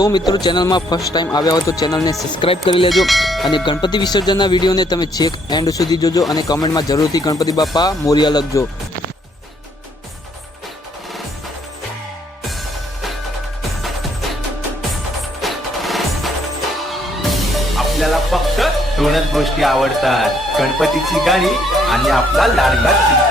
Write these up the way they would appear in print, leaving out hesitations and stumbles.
તો મિત્રો ચેનલમાં ફર્સ્ટ ટાઈમ આવ્યા હોય તો ચેનલને સબસ્ક્રાઇબ કરી લેજો અને ગણપતિ વિસર્જનના વિડીયોને તમે છેક એન્ડ સુધી જોજો અને કમેન્ટમાં જરૂરથી ગણપતિ બાપા મોરિયા લખજો. आपल्याला फक्त दोनच गोष्टी आवडतात, गणपतीची गाणी आणि आपला लाडका चिमटा.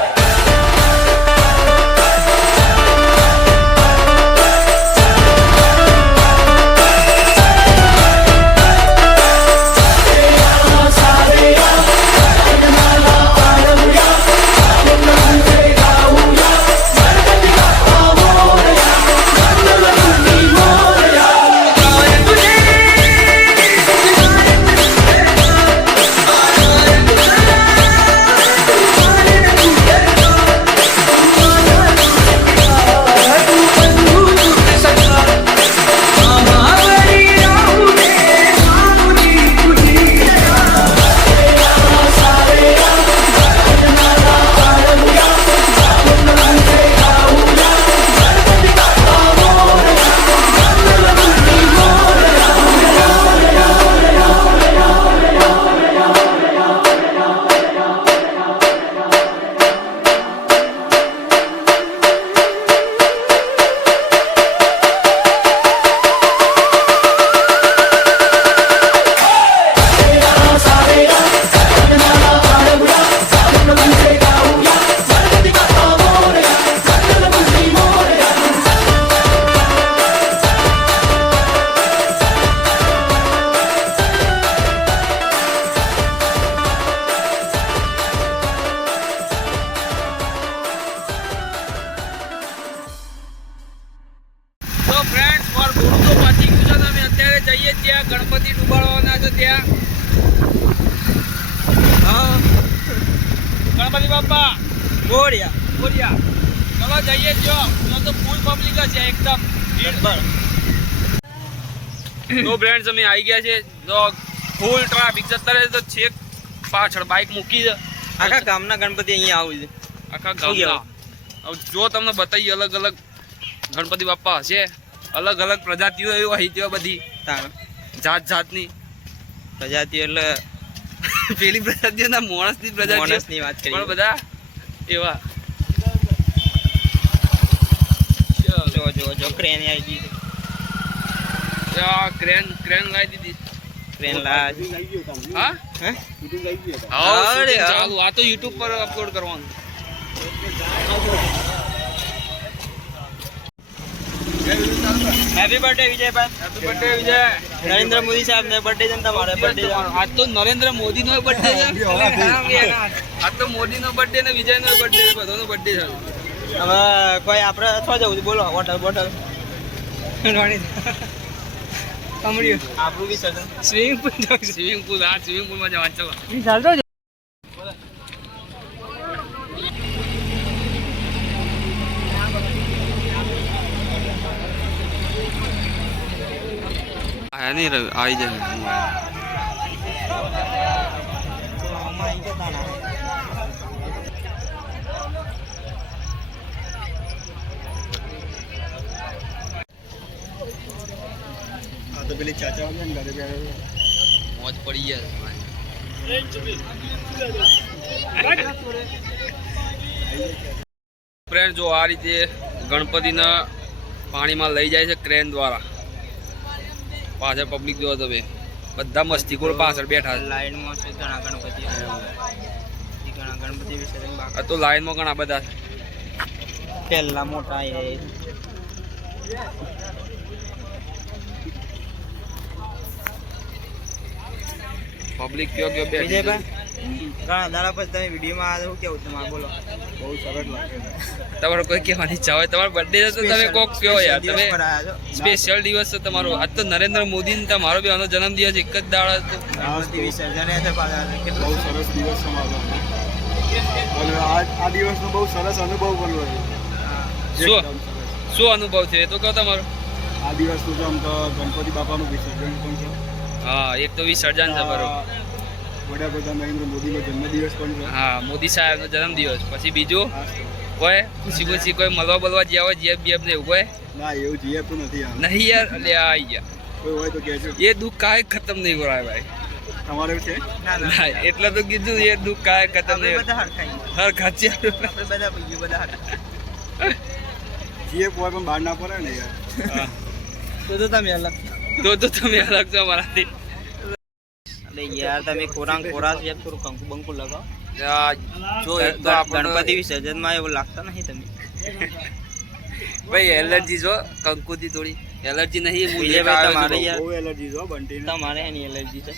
તો ફ્રેન્ડ્સ માર ઘોડો પાછી ગયું છે. અમે અત્યારે જઈએ ત્યાં ગણપતિ ડુબાડવાના છે ત્યાં. હા ગણપતિ બાપા મોરિયા મોરિયા. ચલો જઈએ જો તો ફૂલ પબ્લિક છે એકદમ. તો ફ્રેન્ડ્સ અમે આવી ગયા છે તો ફૂલ ટ્રાફિક જતા રહે તો છેક પાછળ બાઇક મૂકી છે. આખા ગામના ગણપતિ અહીંયા આવું છે. આખા ગામના હવે જો તમને બતાવીએ અલગ અલગ ગણપતિ બાપા હશે, અલગ અલગ પ્રજાતિઓ એવી હોય તેવા બધી જાત જાતની પ્રજાતિઓ એટલે પેલી પ્રજાતિઓના માણસની પ્રજાતિઓ માણસની વાત કરી પણ બધા એવા. જો જો જો ક્રેન આવી ગઈ છે. ક્રેન ક્રેન લાવી દીધી. ક્રેન લા હા હે અરે ચાલુ આ તો YouTube પર અપલોડ કરવાનું. Happy birthday Vijaybhai. Happy birthday Vijay. Narendra Modi સાહેબ ને બર્થડે છે ને તમારે બર્થડે આજ તો નરેન્દ્ર મોદી નો બર્થડે છે. આજ તો મોદી નો બર્થડે ને વિજય નો બર્થડે છે, બધાનો બર્થડે છે. હવે કોઈ આપણે અથવા જવું છે બોલો. હોટલ બોટલ આપણું વિસર્જન સ્વિમિંગ પુલ સ્વિમિંગ પુલ આ સ્વિમિંગ પુલમાં જવાનું. ચલો ચાલતો આયા નહીં રવિ આવી જાય. તો પેલી ચાચા મોજ પડી ગયા. ફ્રેન્ડ જો આ રીતે ગણપતિના પાણીમાં લઈ જાય છે ક્રેન દ્વારા. પાછળ પબ્લિક જોવો તમે બધા મસ્તીખોર પાછળ બેઠા છે. લાઈનમાં છે ઘણા ગણપતિ વિસર્જન આ તો લાઈનમાં ઘણા બધા છે. પહેલા મોટા એ પબ્લિક કયો કયો બેઠી છે. વિજયભાઈ ઘણા દાડા પછી તમે વિડીયોમાં આવે શું કેવું તમારે બોલો. બહુ સરસ લાગે. તમારો કોઈ કહેવાની ઈચ્છા હોય, તમારો બર્થડે છે તો તમે કોક કહો યાર. તમે આવ્યા સ્પેશિયલ દિવસ છે તમારો. આજ તો નરેન્દ્ર મોદી ને તમારો બી જન્મદિવસ એક જ દાડા હતો. છો વિસર્જન છે પાછા બહુ સરસ દિવસ છે મારો અને આ દિવસનો બહુ સરસ અનુભવ કર્યો છે. શું એકદમ સરસ. શું અનુભવ છે એ તો કહો તમારો. આ દિવસનું તો આમ તો ગણપતિ બાપાનું વિસર્જન પણ છે. હા એક તો વિસર્જન છે બરોબર. વડાપ્રધાન નરેન્દ્ર મોદીનો જન્મદિવસ પણ છે. હા મોદી સાહેબનો જન્મદિવસ. પછી બીજું ખાસ તો. કોઈ ખુશી કોઈ મળવા બલવા જ્યાં હોય જીએફ બીએફ ને એવું કોઈ ના એવું જીએફ તો નથી આ નહીં યાર. એટલે આવી ગયા કોઈ હોય તો કહેજો. ये दुख काहे खत्म नहीं हो रहा है भाई. તમારે છે ના ના ના, એટલે તો કીધું ये दुख काहे खत्म આપણે नहीं. બધા હરખાઈ હર ખાચી આપણે બધા ભાઈઓ બધા હરખા. જીએફ હોય પણ બહાર ના પડે ને યાર. તો તમે અલગ તો તમે અલગ છો અમારાથી. અરે યાર તમે કોરાંગ કોરા છે થોડું કંકુ બંકુ લગાવો. જો એક તો આપણને ગણપતિ વિસર્જનમાં એવું લાગતા નહીં તમે. ભાઈ એલર્જી જો કંકુથી થોડી એલર્જી નહીં હું વિજય લેટ ભાઈ, આવ્યો તમારે છું. યાર. બહુ એલર્જી જો બંટીને. તમારે એની એલર્જી છે.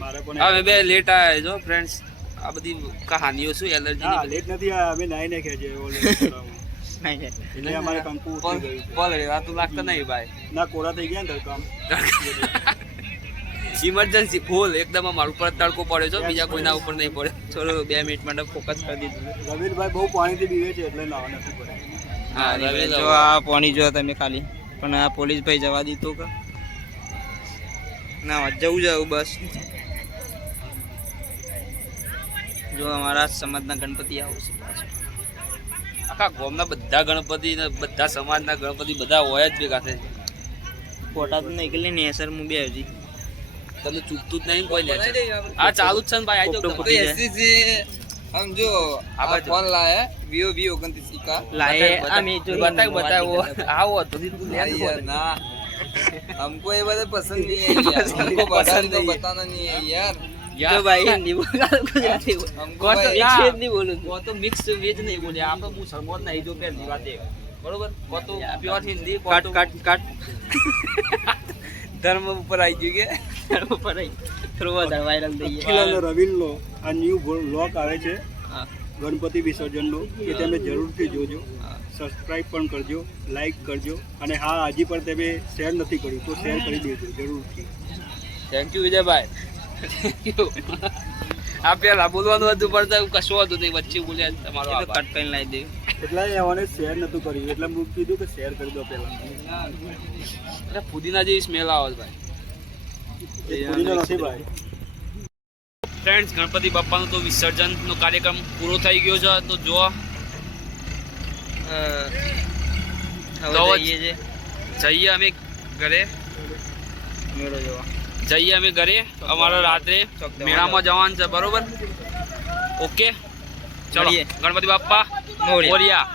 મારે પણ હવે બે લેટ આવ્યા છો ફ્રેન્ડ્સ. આ બધી કહાનીઓ શું એલર્જી હા ની લેટ નથી આયા. અમે નાઈ નાખ્યા છે નહીં. એટલે અમારે કંકુ ઉતરી ગયું છે. પલ આ તો લાગતા નહીં ભાઈ. ના કોરા થઈ ગયા ને તો કામ. ઇમરજન્સી ફૂલ એકદમ મારા ઉપર જ તડકો પડ્યો છે બીજા કોઈના ઉપર નહીં પડે. થોડું 2 મિનિટ માટે ફોકસ કરી દીધું. રવિલભાઈ બહુ પાણીથી બીવે છે એટલે નાવા નથી પડે. હા હવે જો આ પાણી જો તમે ખાલી પણ આ પોલીસ ભાઈ જવા દીધું કે ના જવું બસ. જો અમારા સમાજના ગણપતિ આવશે પાછા. આખા ગામના બધા ગણપતિ ને બધા સમાજના ગણપતિ બધા હોય જ ભેગા થાય. ફોટા તો નીકળી ને સર હું બે હજી તમને ચૂકતું જ નહીં કોઈ લે છે. આ ચાલુ જ છે ને ભાઈ ફોટો ફૂટી જાય. हम जो આ आप फोन लाया Vivo V29 का લાએ અમે જો બતાવો આવો તો તું લે अरे यार ना हमको ये बात पसंद नहीं है यार हमको पसंद तो बताना नहीं है यार જો ભાઈ હિન્દી બોલો ગુજરાતી બોલો. हमको કોણ તો भाई- મિક્સ હિન્દી બોલું છું. वो तो मिक्स वेज नहीं बोले आप तो मुसलमान नहीं जो पहली बात है बरोबर वो तो प्योर हिंदी वो કાટ तो કાટ કાટ धर्म ऊपर आई गई के ઉપર આવી. થોડું વધારે વાયરલ થઈ અખિલ અને ગયા. રવિલનો આ ન્યૂ બ્લોગ આવે છે હા. ગણપતિ વિસર્જનનો એ તમે જરૂરથી જોજો. સબસ્ક્રાઇબ પણ કરજો, લાઈક કરજો અને હા હજી પણ તમે શેર નથી કર્યું તો શેર કરી દેજો જરૂરથી. Thank you Vijaybhai thank you આ પેલા બોલવાનું હતું પણ કશું હતું નહીં વચ્ચે બોલ્યા તમારો એ તો આભાર. કટ કરીને લાવી દે. એટલે એવાને શેર નતું કર્યું એટલે મેં કીધું કે શેર કરી દો પહેલા. એટલે પુદીના જેવી સ્મેલ આવે છે ભાઈ. એ પૂરીનો નથી ભાઈ. ફ્રેન્ડ્સ ગણપતિ બાપાનો તો વિસર્જનનો કાર્યક્રમ પૂરો થઈ ગયો છે તો જો હવે તો જઈએ છે જઈએ અમે ઘરે મેળો જોવા. જઈએ અમે ઘરે અમારે રાત્રે ચોક મેળામાં જવાનું છે બરોબર ઓકે ચલો મળીએ. ગણપતિ બાપ્પા મોરયા. મોરયા